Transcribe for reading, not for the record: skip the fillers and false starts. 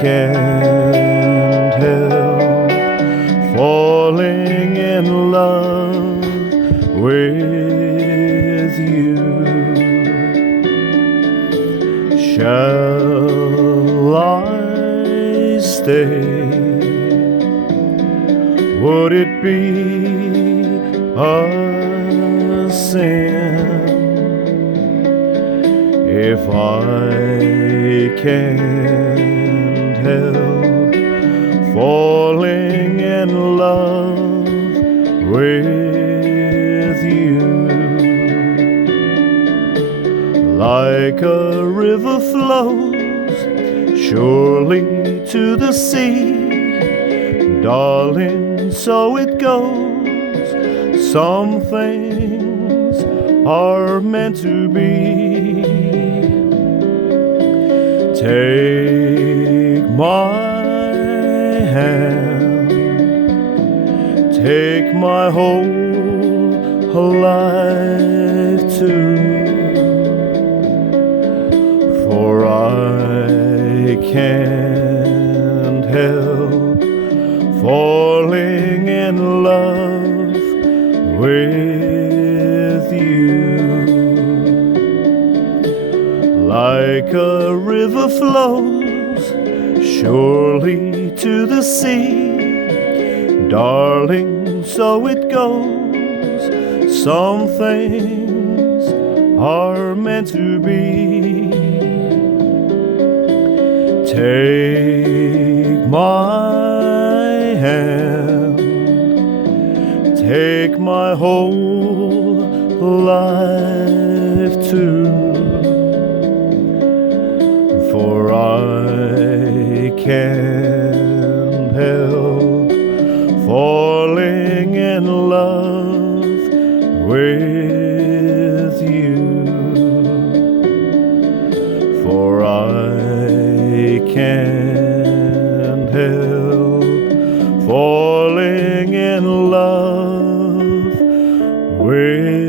can't help falling in love with you. Shall I stay? Would it be a sin if I can't help falling in love with you? Like a river flows surely to the sea, darling, so it goes. Some things are meant to be. Take my hand, take my whole life too, for I can't help falling in love with you. Like a river flows surely to the sea, darling, so it goes. Some things are meant to be. Take my hand, take my whole life too, for I can't help falling in love with you. For I can't help falling in love with